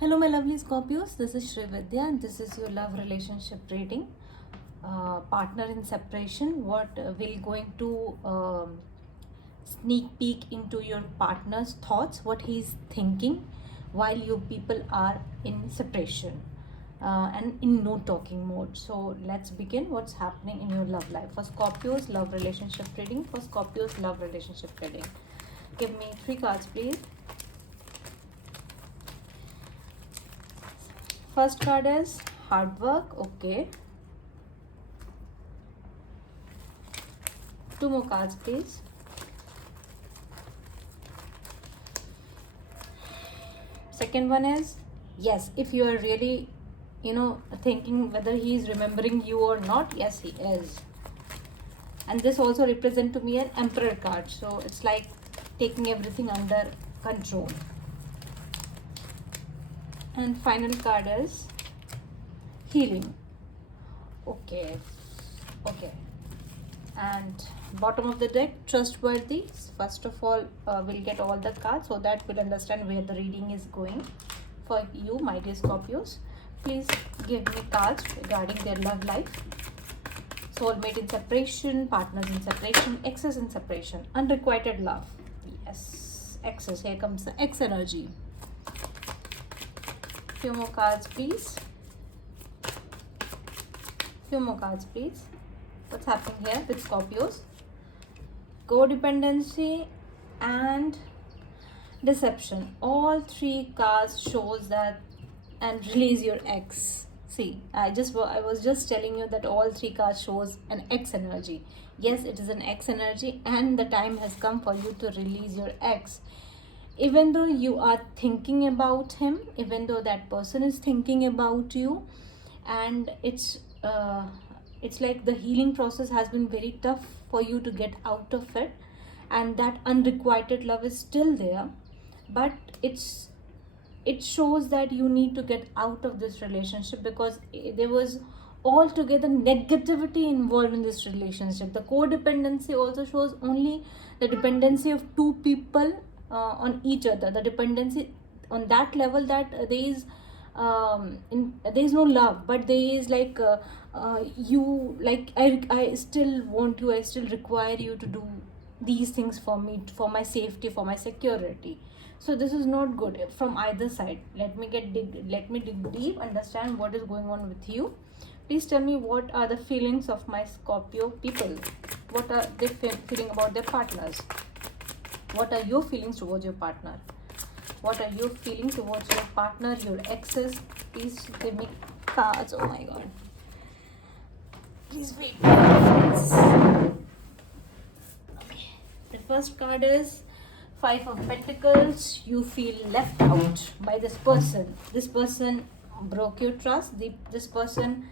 Hello, my lovely Scorpios. This is Shri Vidya, and this is your love relationship reading. Partner in separation. What we're going to sneak peek into your partner's thoughts, what he's thinking while you people are in separation and in no talking mode. So let's begin. What's happening in your love life for Scorpios? Love relationship reading for Scorpios. Love relationship reading. Give me 3 cards, please. First card is hard work. Okay. 2 more cards, please. Second one is yes, if you are really thinking whether he is remembering you or not, yes he is. And this also represent to me an emperor card, so it's like taking everything under control. And final card is healing. Okay. And bottom of the deck, trustworthy. First of all, we'll get all the cards so that we'll understand where the reading is going for you, my dear Scorpios. Please give me cards regarding their love life. Soulmate in separation, partners in separation, exes in separation, unrequited love. Yes, exes. Here comes the X energy. Few more cards, please. Few more cards, please. What's happening here with Scorpios? Codependency and deception. All 3 cards shows that, and release your ex. See, I was just telling you that all 3 cards shows an X energy. Yes, it is an X energy, and the time has come for you to release your ex. Even though you are thinking about him, even though that person is thinking about you, and it's like the healing process has been very tough for you to get out of it, and that unrequited love is still there, but it shows that you need to get out of this relationship because there was altogether negativity involved in this relationship. The codependency also shows only the dependency of 2 people on each other, the dependency on that level that there is no love, but there is like you like I still want you, I still require you to do these things for me, for my safety, for my security. So this is not good from either side. Let me dig deep, understand what is going on with you. Please tell me, what are the feelings of my Scorpio people? What are they feeling about their partners? What are your feelings towards your partner? What are you feeling towards your partner, your exes? Please give me cards. Oh my god. Please wait. Okay. The first card is 5 of Pentacles. You feel left out by this person. This person broke your trust. This person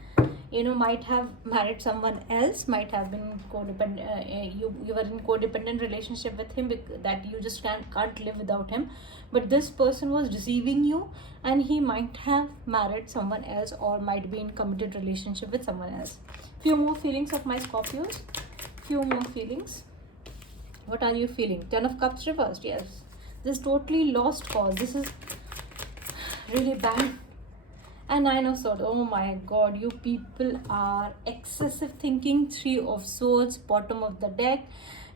might have married someone else, might have been codependent. You were in codependent relationship with him, that you just can't live without him, but this person was deceiving you, and he might have married someone else or might be in committed relationship with someone else. Few more feelings of my Scorpios. Few more feelings. What are you feeling? 10 of Cups reversed. Yes, this totally lost cause. This is really bad. And 9 of Swords. Oh my god, you people are excessive thinking. 3 of Swords, bottom of the deck.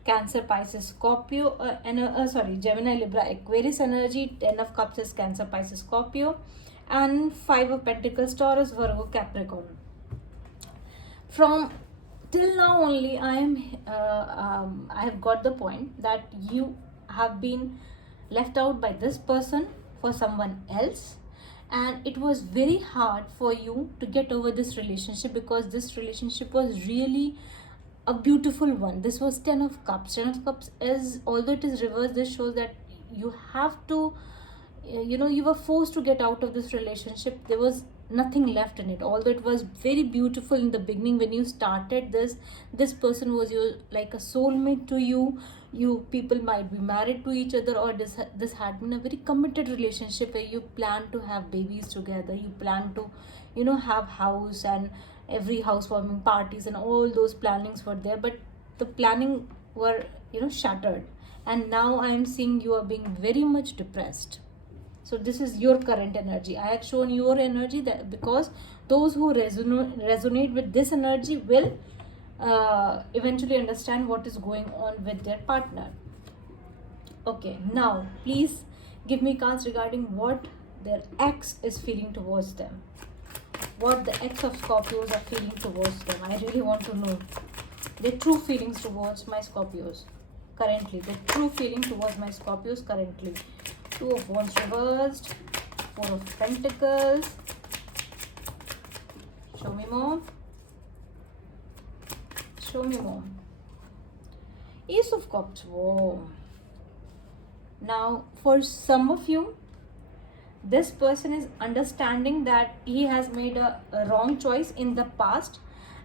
Cancer, Pisces, Scorpio, Gemini, Libra, Aquarius energy. 10 of Cups is Cancer, Pisces, Scorpio, and 5 of Pentacles, Taurus, Virgo, Capricorn. From till now only, I have got the point that you have been left out by this person for someone else, and it was very hard for you to get over this relationship because this relationship was really a beautiful one. This was 10 of Cups. 10 of Cups is, although it is reversed, this shows that you have to you were forced to get out of this relationship. There was nothing left in it, although it was very beautiful in the beginning when you started this person was your like a soulmate to you. You people might be married to each other, or this had been a very committed relationship where you plan to have babies together, you plan to have house and every housewarming parties and all those plannings were there, but the planning were shattered, and now I am seeing you are being very much depressed. So this is your current energy. I had shown your energy, that because those who resonate with this energy will eventually understand what is going on with their partner. Okay, now please give me cards regarding what their ex is feeling towards them. What the ex of Scorpios are feeling towards them. I really want to know their true feelings towards my Scorpios currently. Their true feeling towards my Scorpios currently. Two of Wands reversed. Four of Pentacles. Show me more. Show me more. Ace of Cups. Whoa. Now, for some of you, this person is understanding that he has made a wrong choice in the past,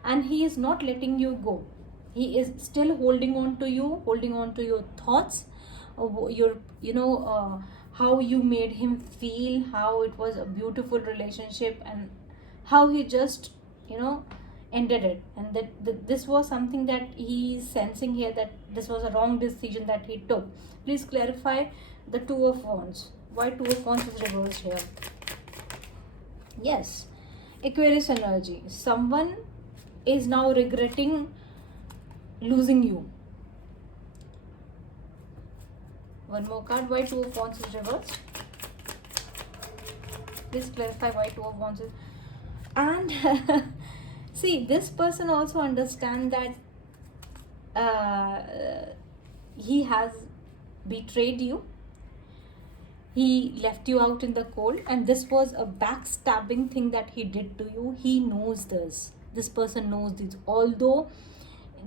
and he is not letting you go. He is still holding on to you, holding on to your thoughts, your how you made him feel, how it was a beautiful relationship, and how he just ended it, and that this was something that he's sensing here, that this was a wrong decision that he took. Please clarify the Two of Wands. Why Two of Wands is reversed here? Yes, Aquarius energy. Someone is now regretting losing you. One more card. Why Two of Wands is reversed? Please clarify why Two of Wands is. And see, this person also understands that he has betrayed you. He left you out in the cold, and this was a backstabbing thing that he did to you. He knows this. This person knows this. Although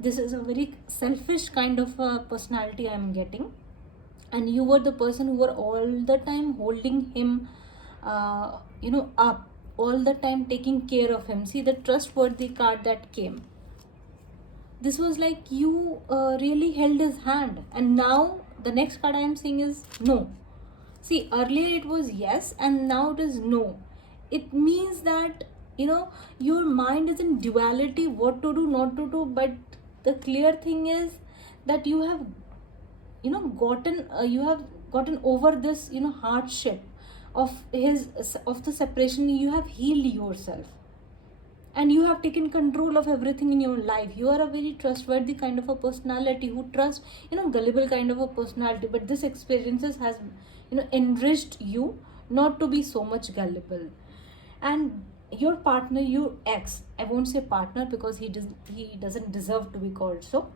this is a very selfish kind of a personality I am getting, and you were the person who were all the time holding him, up, all the time taking care of him. See the trustworthy card that came. This was like you really held his hand, and now the next card I am seeing is no. See, earlier it was yes, and now it is no. It means that your mind is in duality, what to do, not to do. But the clear thing is that you have gotten over this hardship of the separation. You have healed yourself, and you have taken control of everything in your life. You are a very trustworthy kind of a personality who trusts, gullible kind of a personality. But this experiences has enriched you not to be so much gullible. And your partner, your ex, I won't say partner because he doesn't deserve to be called so.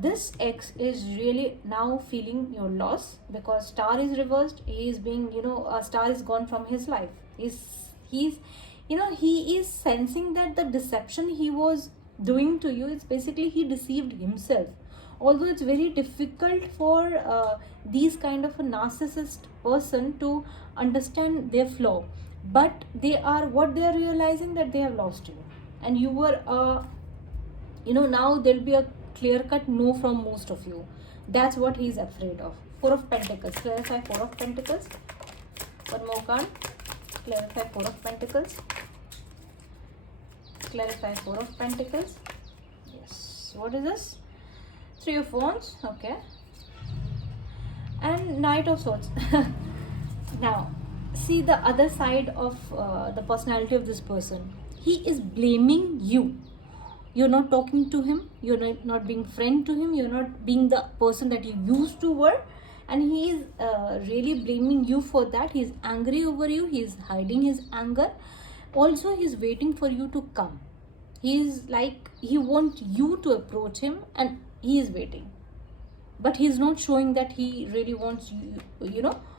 This ex is really now feeling your loss, because star is reversed. He is being a star is gone from his life. He is sensing that the deception he was doing to you, it's basically he deceived himself. Although it's very difficult for these kind of a narcissist person to understand their flaw, but they are realizing that they have lost you, and you were now there'll be a clear cut no from most of you. That's what he's afraid of. Four of Pentacles. Clarify Four of Pentacles. One more card. Clarify Four of Pentacles. Clarify Four of Pentacles. Yes. What is this? Three of Wands. Okay. And Knight of Swords. Now, see the other side of the personality of this person. He is blaming you. You're not talking to him. You're not being friend to him. You're not being the person that you used to were. And he is really blaming you for that. He's angry over you. He's hiding his anger. Also, he's waiting for you to come. He's like, he wants you to approach him, and he is waiting. But he's not showing that he really wants you,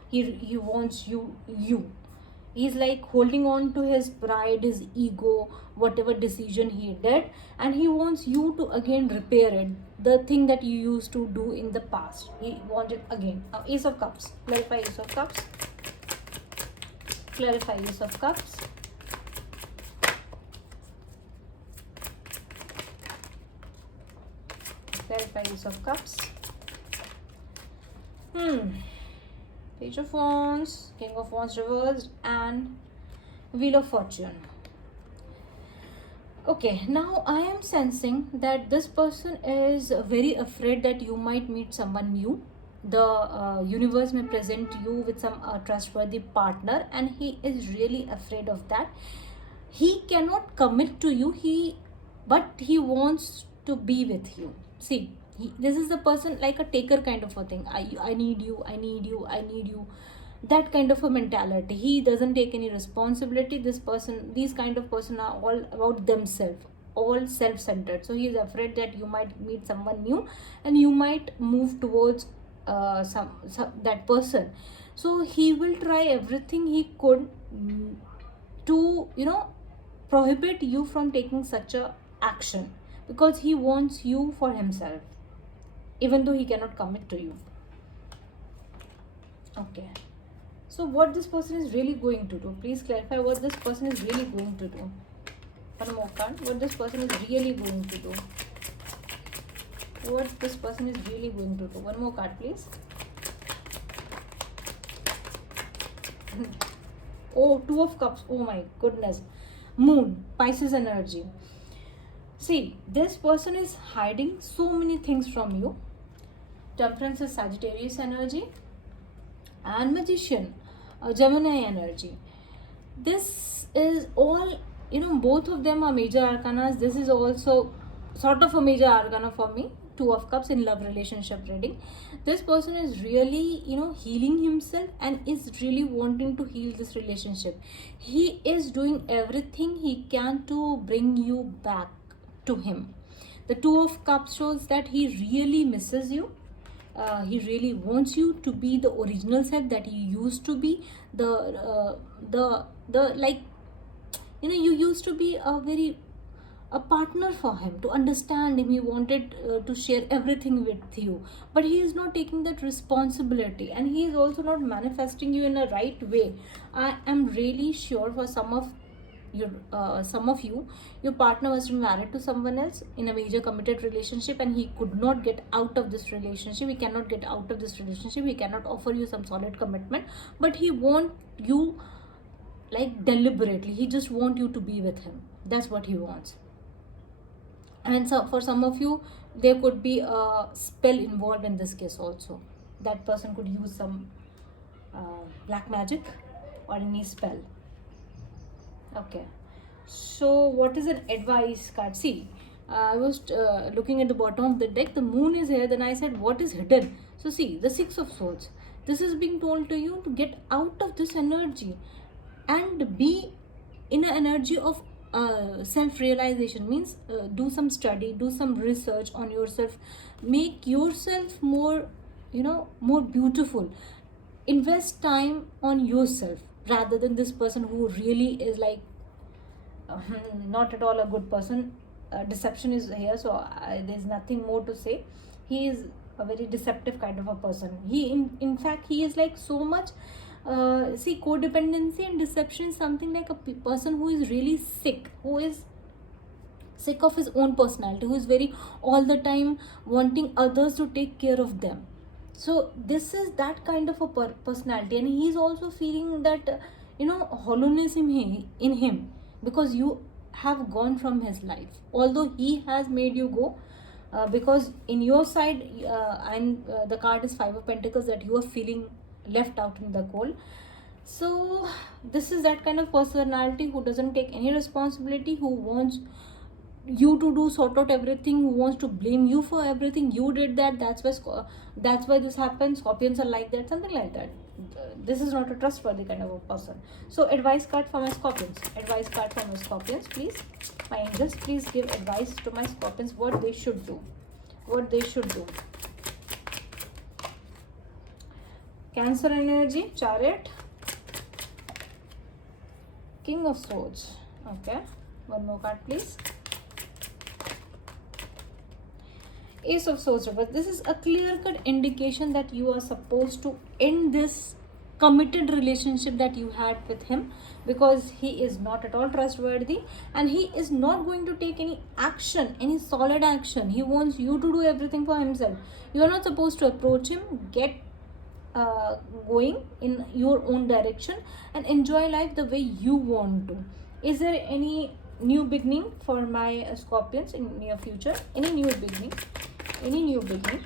he wants you. He's like holding on to his pride, his ego, whatever decision he did, and he wants you to again repair it, the thing that you used to do in the past. He wanted again. Ace of Cups. Clarify Ace of Cups. Clarify Ace of Cups. Clarify Ace of Cups. Page of Wands, King of Wands reversed, and Wheel of Fortune. Okay, now I am sensing that this person is very afraid that you might meet someone new. the universe may present you with some trustworthy partner, and he is really afraid of that. He cannot commit to you, but he wants to be with you. See, this is the person like a taker kind of a thing. I need you, I need you, I need you, that kind of a mentality. He doesn't take any responsibility. These kind of person are all about themselves, all self-centered. So he is afraid that you might meet someone new and you might move towards some that person. So he will try everything he could to prohibit you from taking such a action, because he wants you for himself, even though he cannot commit to you. Okay, so what this person is really going to do, please clarify what this person is really going to do. One more card. What this person is really going to do. What this person is really going to do. One more card, please. Oh, Two of Cups. Oh my goodness. Moon, Pisces energy. See, this person is hiding so many things from you. Temperance is Sagittarius energy. And Magician, Gemini energy. This is all, both of them are major arcanas. This is also sort of a major arcana for me. Two of Cups in love relationship reading. This person is really, healing himself and is really wanting to heal this relationship. He is doing everything he can to bring you back to him. The Two of Cups shows that he really misses you. He really wants you to be the original self that you used to be. The like, you used to be a partner for him, to understand him. He wanted to share everything with you, but he is not taking that responsibility, and he is also not manifesting you in a right way. I am really sure for some of you, your partner was married to someone else in a major committed relationship, and he could not get out of this relationship. He cannot get out of this relationship. He cannot offer you some solid commitment, but he wants you like deliberately. He just wants you to be with him. That's what he wants. And so for some of you, there could be a spell involved in this case also. That person could use some black magic or any spell. Okay, so what is an advice card? See, I was looking at the bottom of the deck. The moon is here. Then I said, what is hidden? So see, the Six of Swords. This is being told to you to get out of this energy and be in an energy of self-realization. Means do some study, do some research on yourself, make yourself more, more beautiful. Invest time on yourself rather than this person who really is like not at all a good person. Deception is here, so there's nothing more to say. He is a very deceptive kind of a person. He in fact he is like so much see, codependency and deception is something like a person who is really sick, who is sick of his own personality, who is very all the time wanting others to take care of them. So this is that kind of a personality, and he is also feeling that hollowness in him, because you have gone from his life, although he has made you go. Because in your side, the card is Five of Pentacles, that you are feeling left out in the cold. So this is that kind of personality who doesn't take any responsibility, who wants you to do sort out everything, who wants to blame you for everything. You did that, that's why this happened. Scorpions are like that, something like that. This is not a trustworthy kind of a person. So advice card for my Scorpions. Advice card for my Scorpions, please. My angels, please give advice to my Scorpions, what they should do. What they should do. Cancer energy, Chariot. King of Swords. Okay, one more card, please. Ace of Swords reverse. This is a clear-cut indication that you are supposed to end this committed relationship that you had with him, because he is not at all trustworthy, and he is not going to take any action, any solid action. He wants you to do everything for himself. You are not supposed to approach him. Get going in your own direction and enjoy life the way you want to. Is there any new beginning for my Scorpions in near future? Any new beginning? Any new beginning?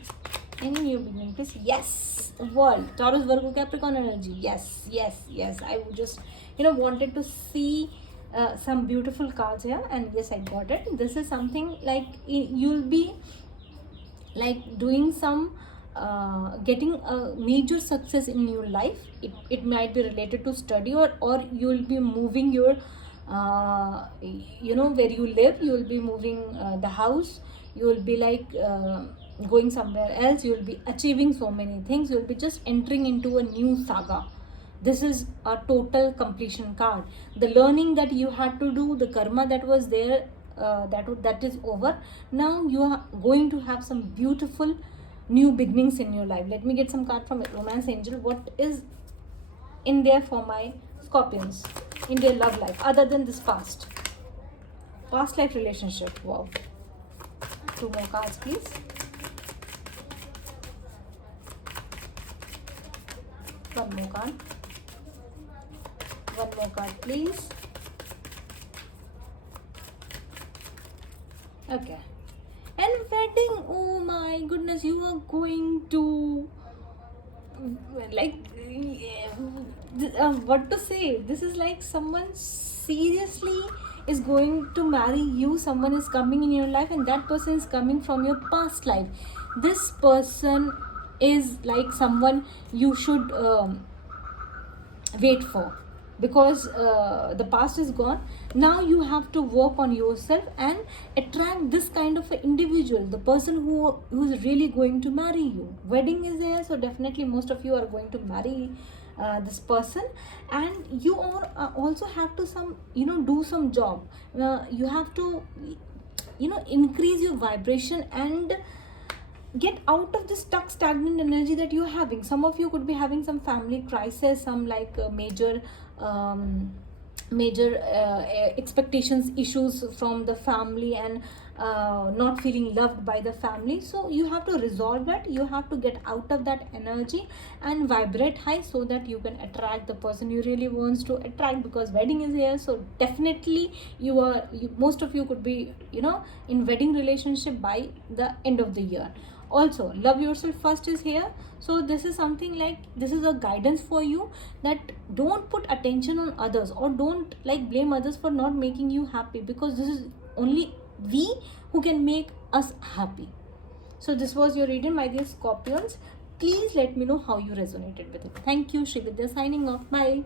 Any new beginning, please. Yes, world. Taurus, Virgo, Capricorn energy. Yes, yes, yes. I would just, wanted to see some beautiful cards here, and yes, I got it. This is something like you'll be like doing some getting a major success in your life. It might be related to study, or you'll be moving your where you live. You will be moving the house. You will be like going somewhere else. You will be achieving so many things. You will be just entering into a new saga. This is a total completion card. The learning that you had to do, the karma that was there, that is over. Now you are going to have some beautiful new beginnings in your life. Let me get some card from Romance Angel. What is in there for my Scorpions in their love life, other than this past life relationship? Wow. 2 more cards, please. One more card. One more card, please. Okay. And wedding, oh my goodness, you are going to like what to say. This is like someone seriously is going to marry you. Someone is coming in your life, and that person is coming from your past life. This person is like someone you should wait for, because the past is gone. Now you have to work on yourself and attract this kind of an individual, the person who is really going to marry you. Wedding is there, so definitely most of you are going to marry this person. And you are also have to do some job. You have to increase your vibration and get out of this stuck stagnant energy that you're having. Some of you could be having some family crisis, some like major expectations issues from the family, and not feeling loved by the family. So you have to resolve it. You have to get out of that energy and vibrate high, so that you can attract the person you really wants to attract, because wedding is here. So definitely most of you could be in wedding relationship by the end of the year. Also, love yourself first is here. So this is something like, this is a guidance for you, that don't put attention on others, or don't like blame others for not making you happy, because this is only we who can make us happy. So this was your reading, my dear Scorpions. Please let me know how you resonated with it. Thank you. Srividya signing off. Bye.